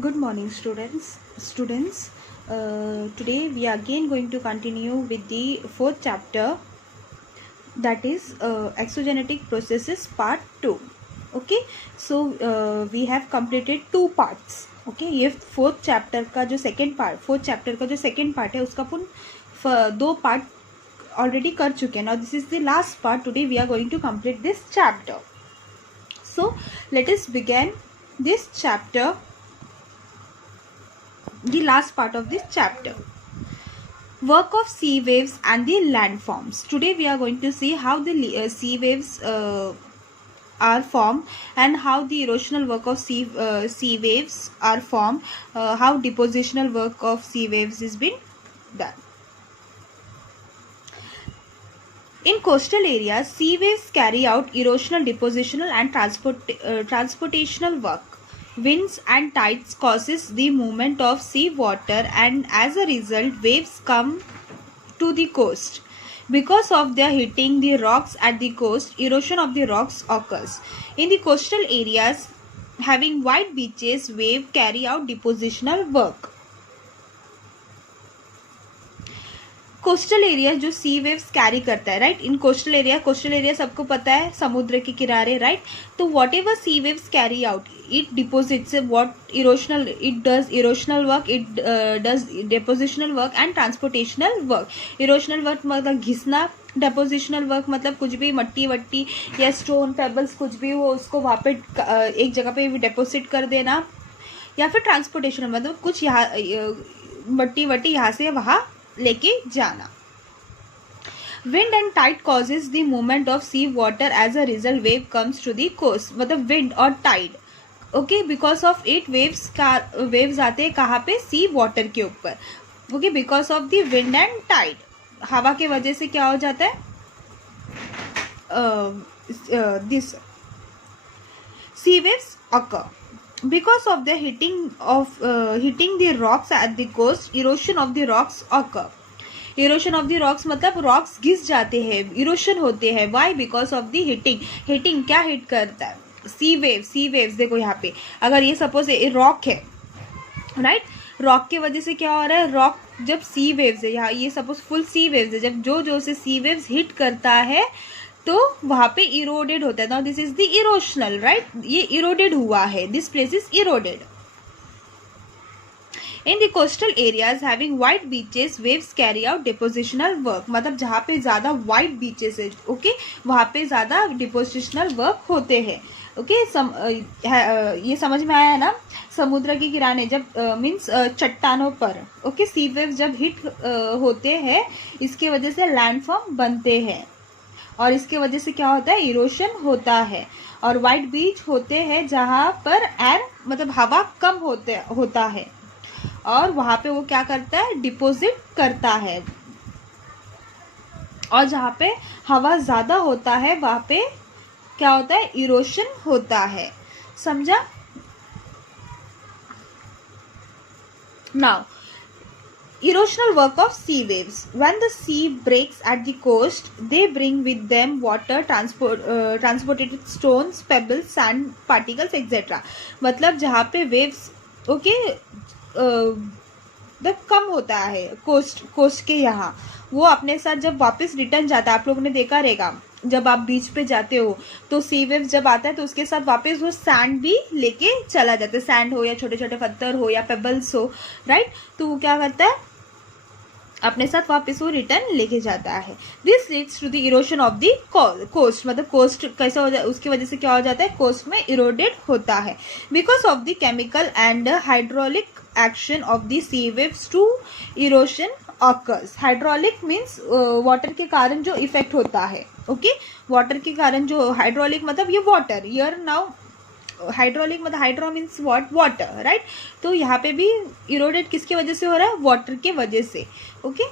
Good morning, students. Today we are again going to continue with the fourth chapter, that is exogenetic processes part 2. Okay, so we have completed two parts. Okay, ये fourth chapter का जो second part है उसका अपन दो part already कर चुके हैं. Now this is the last part. Today we are going to complete this chapter. So let us begin this chapter, the last part of this chapter. Work of sea waves and the landforms. Today we are going to see how the sea waves are formed and how the erosional work of sea waves are formed, how depositional work of sea waves is been done. In coastal areas, sea waves carry out erosional, depositional and transportational work. Winds and tides causes the movement of sea water, and as a result waves come to the coast. Because of their hitting the rocks at the coast, erosion of the rocks occurs. In the coastal areas having wide beaches, waves carry out depositional work. Coastal area जो सी waves carry करता है, right. इन coastal area सबको पता है, समुद्र के किनारे, right. तो whatever sea waves carry out, it deposits what erosional, it does erosional work, it does depositional work and transportational work. Erosional work मतलब घिसना, डिपोजिशनल वर्क मतलब कुछ भी मट्टी वट्टी या स्टोन पेबल्स कुछ भी हो उसको वहाँ पे एक जगह पे डिपोजिट कर देना, या फिर ट्रांसपोर्टेशनल मतलब कुछ यहाँ मट्टी वट्टी यहाँ से वहाँ लेके जाना. Wind and tide causes the movement of sea water, as a result wave comes to the coast. मतलब विंड और tide, okay, because of it waves आते हैं कहाँ पे, सी वाटर के ऊपर. Okay, because of the wind and tide, हवा के वजह से क्या हो जाता है, this sea waves occur. Because of the hitting the rocks at the coast, erosion of the rocks occur. Erosion of the rocks मतलब rocks घिस जाते हैं, erosion होते हैं. Why? Because of the hitting क्या hit करता है, sea waves. देखो यहाँ पे अगर ये सपोज रॉक है, राइट, रॉक के वजह से क्या हो रहा है, रॉक जब सी वेव्स है, यहाँ ये सपोज फुल सी वेव्स है, जब जो से सी वेव्स हिट करता है तो वहां पे इरोडेड होता है. Now this is the erosional, right, ये इरोडेड हुआ है, this place is eroded. In the coastal areas having wide beaches, waves carry out depositional work. मतलब जहाँ पे ज्यादा वाइड बीचेस है, ओके, वहां पे ज्यादा डिपोजिशनल वर्क होते हैं. ओके, ये समझ में आया है ना. समुद्र के किनारे जब मीन्स चट्टानों पर, ओके, सी वेव्स जब हिट होते हैं, इसके वजह से लैंडफॉर्म बनते हैं और इसके वजह से क्या होता है, इरोशन होता है. और वाइट बीच होते हैं जहां पर एयर मतलब हवा कम होता है और वहां पे वो क्या करता है, डिपोजिट करता है. और जहाँ पे हवा ज्यादा होता है वहां पे क्या होता है, इरोशन होता है. समझा. Now erosional work of sea waves. When the sea breaks at the coast, they bring with them water, transported stones, pebbles, sand particles, etc. मतलब जहाँ पे waves, ओके, जब कम होता है कोस्ट के यहाँ, वो अपने साथ जब वापस रिटर्न जाता है, आप लोगों ने देखा रहेगा जब आप बीच पे जाते हो तो सी वेव जब आता है तो उसके साथ वापस वो सैंड भी लेके चला जाता है, सैंड हो या छोटे छोटे पत्थर हो या पेबल्स हो, राइट. तो वो क्या करता है, अपने साथ वापस वो रिटर्न लेके जाता है. This leads to the erosion of the coast. मतलब कोस्ट कैसा हो जाए, उसकी वजह से क्या हो जाता है, कोस्ट में इरोडेड होता है. Because of the chemical and hydraulic action of the sea waves to erosion occurs. Hydraulic means water के कारण जो इफेक्ट होता है, ओके, वाटर के कारण जो, हाइड्रोलिक मतलब ये वाटर, हियर नाउ हाइड्रोलिक मतलब hydro means what, water, right. तो यहाँ पे भी इरोडेड किसके वजह से हो रहा है, वाटर के वजह से. Okay,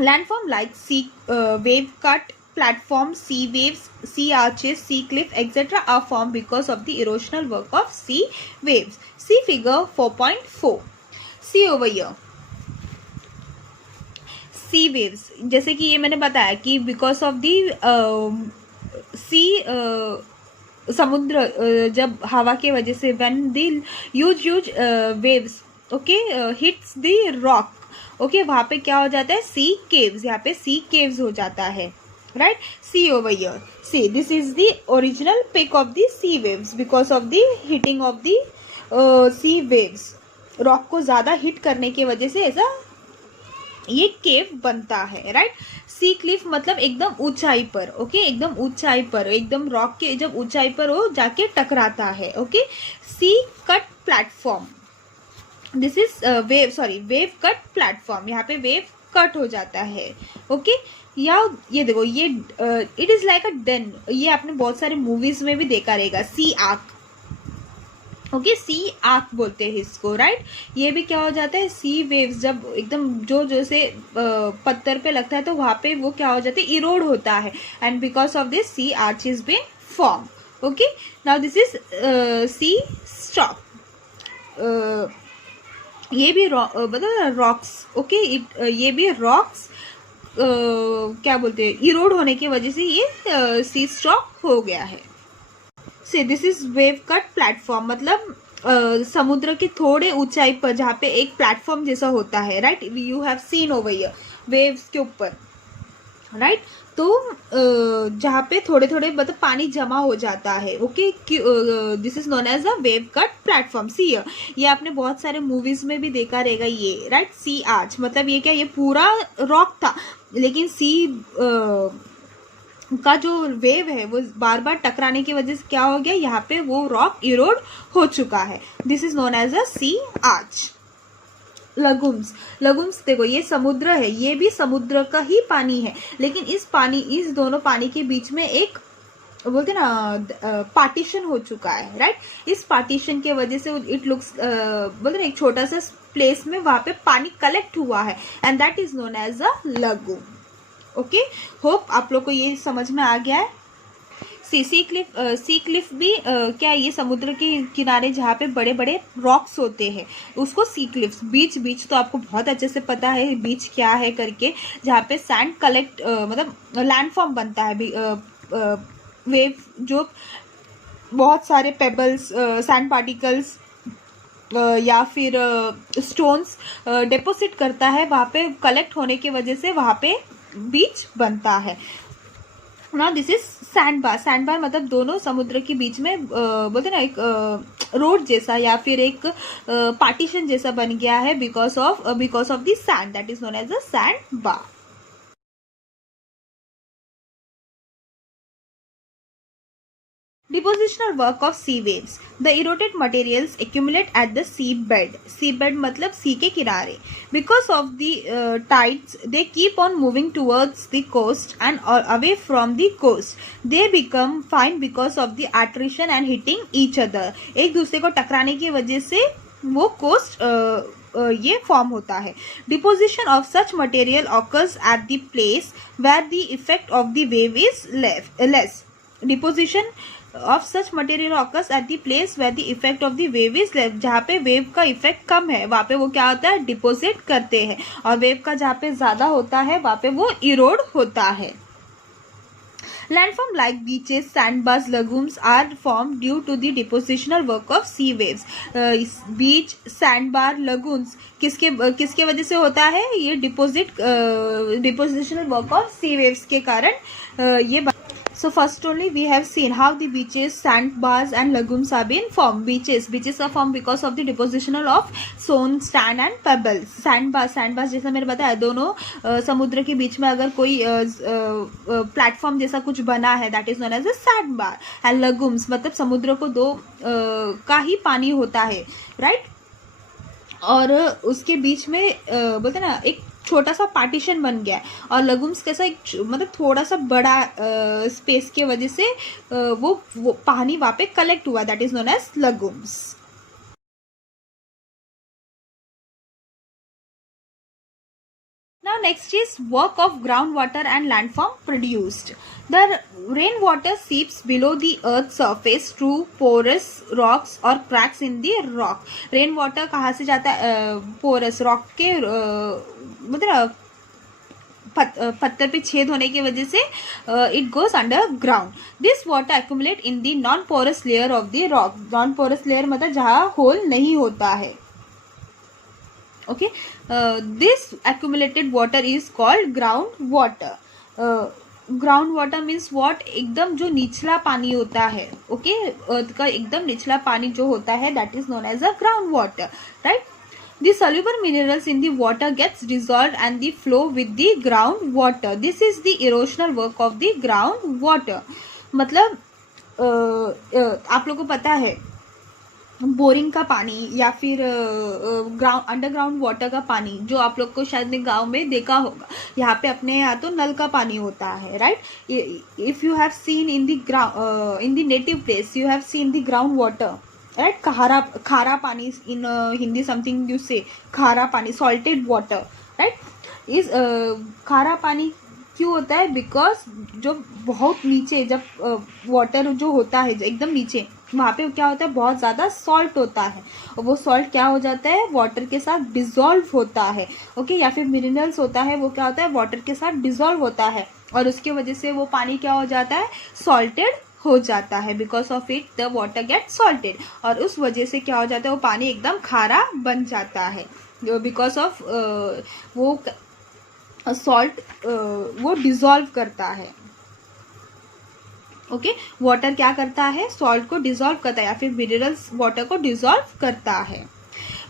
landform like sea wave cut platform, sea waves, sea arches, sea cliff etcetera are form because of the erosional work of sea waves. See figure 4.4. See over here, sea waves, जैसे कि ये मैंने बताया कि because of the सी समुद्र जब हवा के वजह से when the huge waves okay hits the rock okay वहां पे क्या हो जाता है सी केव्स, यहाँ पे सी केव्स हो जाता है right. See over here, see this is the original pic of the sea waves because of the hitting of the sea waves. Rock को ज्यादा हिट करने की वजह से ऐसा ये केव बनता है राइट. सी क्लिफ मतलब एकदम ऊंचाई पर ओके एकदम ऊंचाई पर एकदम रॉक के जब ऊंचाई पर वो जाके टकराता है okay. Sea cut platform, this is wave sorry wave cut platform, यहाँ पे वेव कट हो जाता है ओके. या ये देखो ये it is like a den, ये आपने बहुत सारे मूवीज में भी देखा रहेगा. Sea arch okay sea arch बोलते हैं इसको राइट. ये भी क्या हो जाता है सी वेव्स जब एकदम जो जैसे पत्थर पे लगता है तो वहां पे वो क्या हो जाता है इरोड होता है and because of this sea arch is been form okay. Now this is sea stack, ये भी मतलब रॉक्स ओके ये भी रॉक्स क्या बोलते हैं इरोड होने की वजह से ये सी स्टॉक हो गया है. से this is wave cut platform मतलब समुद्र के थोड़े ऊंचाई पर जहाँ पे एक प्लेटफॉर्म जैसा होता है right. You have seen over here waves के ऊपर राइट. तो जहाँ पे थोड़े थोड़े मतलब पानी जमा हो जाता है okay. This is known as a wave cut platform. See ये आपने बहुत सारे मूवीज में भी देखा रहेगा ये राइट. सी आर्च मतलब ये क्या ये पूरा रॉक था लेकिन सी का जो वेव है वो बार बार टकराने की वजह से क्या हो गया यहाँ पे वो रॉक इरोड हो चुका है. This is known as a sea arch. Lagoons, lagoons देखो ये समुद्र है, ये भी समुद्र का ही पानी है लेकिन इस दोनों पानी के बीच में एक बोलते ना पार्टीशन हो चुका है राइट. इस पार्टीशन के वजह से इट लुक्स बोलते ना एक छोटा सा प्लेस में वहां पे पानी कलेक्ट हुआ है and that is known as a lagoon okay. Hope आप लोग को ये समझ में आ गया है. सी क्लिफ भी क्या ये समुद्र के किनारे जहाँ पे बड़े बड़े रॉक्स होते हैं उसको सी क्लिफ्स. बीच तो आपको बहुत अच्छे से पता है बीच क्या है करके, जहाँ पे सैंड कलेक्ट मतलब लैंडफॉर्म बनता है. वेव जो बहुत सारे पेबल्स सैंड पार्टिकल्स या फिर स्टोन्स डिपॉजिट करता है वहाँ पे कलेक्ट होने की वजह से वहाँ पे बीच बनता है. ना this is sand bar. Sand bar मतलब दोनों समुद्र के बीच में बोलते ना एक रोड जैसा या फिर एक पार्टीशन जैसा बन गया है because of the sand that is known as a sand bar. Depositional work of sea waves. The eroded materials accumulate at the seabed. Seabed मतलब sea के किनारे. Because of the tides, they keep on moving towards the coast and or away from the coast. They become fine because of the attrition and hitting each other. एक दूसरे को टकराने की वजह से वो कोस्ट ये फॉर्म होता है. Deposition of such material occurs at the place where the effect of the wave is less. Deposition of such material occurs at the place where the effect of the wave is less. जहाँ पे wave का effect कम है वहाँ पे वो क्या होता है डिपोजिट करते हैं और वेव का जहाँ पे ज्यादा होता है वहाँ पे वो इरोड होता है. Landform like beaches, sandbars, lagoons are formed due to the depositional work of sea waves. Beach, sandbar, lagoons किसके वजह से होता है ये depositional work of sea waves के कारण ये. So first only we have seen how the beaches, sandbars and lagoons are being formed. Beaches are formed because of the depositional of stone, sand and pebbles. Sandbars जैसा मैंने बताया दोनों समुद्र के बीच में अगर कोई प्लेटफॉर्म जैसा कुछ बना है that is known as a sandbar. And lagoons मतलब समुद्र को दो का ही पानी होता है right. और उसके बीच में बोलते ना एक छोटा सा पार्टीशन बन गया और लगुम्स कैसा एक मतलब थोड़ा सा बड़ा स्पेस के वजह से वो पानी वहां पे कलेक्ट हुआ that is known as lagoons. Now next is work of groundwater and landform produced. The rainwater seeps below the earth's surface through porous rocks or cracks in the rock. Rainwater कहाँ से जाता है porous rock के मतलब पत्थर पे छेद होने की वजह से it goes under ground. This water accumulate in the non porous layer of the rock. Non porous layer मतलब जहाँ होल नहीं होता है. Okay, this accumulated water is called ground water. Ground water means what, एकदम जो निचला पानी होता है. ओके, अर्थ का एकदम निचला पानी जो होता है that is known as a ground water, right. The soluble minerals in the water gets dissolved and the flow with the ground water. This is the erosional work of the ground water. मतलब आप लोगों को पता है boring का पानी या फिर ग्राउंड अंडरग्राउंड वाटर का पानी जो आप लोग को शायद ने गांव में देखा होगा. यहाँ पे अपने यहाँ तो नल का पानी होता है, right. If you have seen in the native place you have seen the ground water, right. खारा पानी, इन हिंदी समथिंग यू से खारा पानी, सॉल्टेड वाटर, राइट. इस खारा पानी क्यों होता है? बिकॉज जो बहुत नीचे जब वाटर जो होता है एकदम नीचे वहाँ पे क्या होता है, बहुत ज़्यादा सॉल्ट होता है और वो सॉल्ट क्या हो जाता है, वाटर के साथ डिजॉल्व होता है. ओके, या फिर मिनरल्स होता है वो क्या होता है, वाटर के साथ डिजॉल्व होता है और उसकी वजह से वो पानी क्या हो जाता है, सॉल्टेड हो जाता है. Because of it the water get salted और उस वजह से क्या हो जाता है, वो पानी एकदम खारा बन जाता है. बिकॉज ऑफ वो सॉल्ट वो डिजॉल्व करता है. ओके, वाटर क्या करता है, सॉल्ट को डिजॉल्व करता है या फिर मिनरल्स वाटर को डिजॉल्व करता है.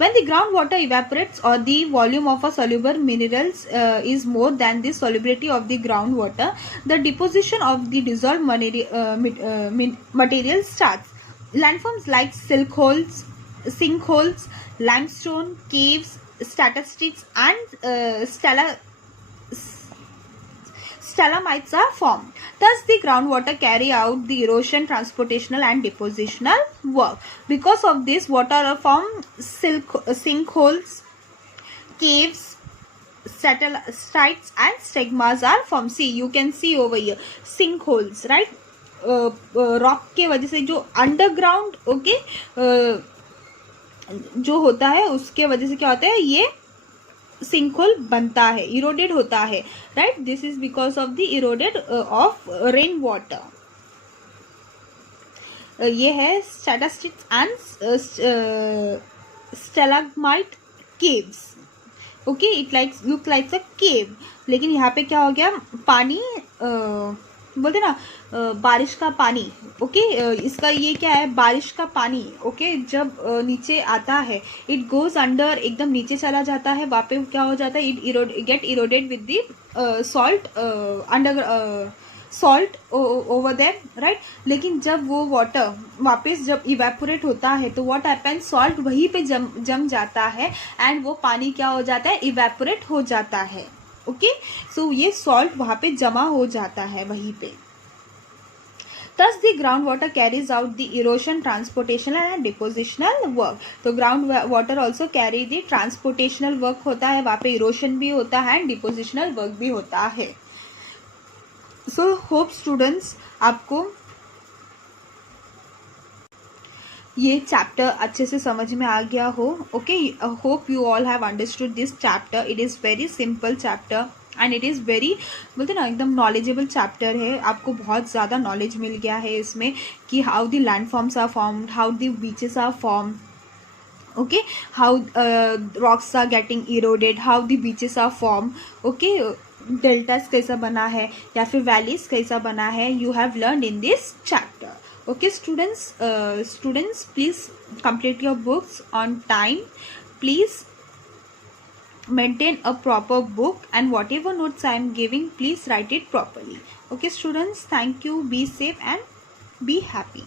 When the groundwater evaporates or the volume of a soluble minerals is more than the solubility of the groundwater, the deposition of the dissolved material starts. Landforms like sinkholes, limestone, caves, statistics, and stalagmites are formed. Thus, the groundwater carry out the erosion, transportational, and depositional work. Because of this, water from sinkholes, caves, stalactites, and stigmas are formed. See, you can see over here sinkholes, right? Rock के वजह से जो underground जो होता है उसके वजह से क्या होता है, ये सिंकहोल बनता है, इरोडेड होता है, right. This is because of the eroded of rain water. ये है statistics and stalagmite caves. Okay, it look likes a cave. लेकिन यहाँ पे क्या हो गया, पानी बोलते ना बारिश का पानी. ओके, इसका ये क्या है, बारिश का पानी. ओके, जब नीचे आता है इट गोज अंडर, एकदम नीचे चला जाता है. वहाँ पे क्या हो जाता है, it get eroded with the salt under salt over there, right. लेकिन जब वो वाटर वापस जब इवेपोरेट होता है तो व्हाट हैपेंस, सॉल्ट वहीं पे जम जाता है एंड वो पानी क्या हो जाता है, इवेपोरेट हो जाता है. ओके, सो ये सॉल्ट वहां पे जमा हो जाता है वहीं पे. Thus, the groundwater carries out the erosion, transportational and depositional work. तो groundwater also carry the transportational work होता है, वहाँ पे erosion भी होता है and depositional work भी होता है. So, hope students आपको ये चैप्टर अच्छे से समझ में आ गया हो. Okay, hope you all have understood this chapter. It is very simple chapter and it is very बोलते ना एकदम नॉलेजेबल चैप्टर है. आपको बहुत ज़्यादा नॉलेज मिल गया है इसमें कि how the landforms are formed, how the beaches are formed. Okay, how rocks are getting eroded, how the beaches are form. Okay, deltas कैसा बना है या फिर वैलीज कैसा बना है, you have learn in this chapter. Okay, students, please complete your books on time. Please maintain a proper book and whatever notes I am giving, please write it properly. Okay, students, thank you. Be safe and be happy.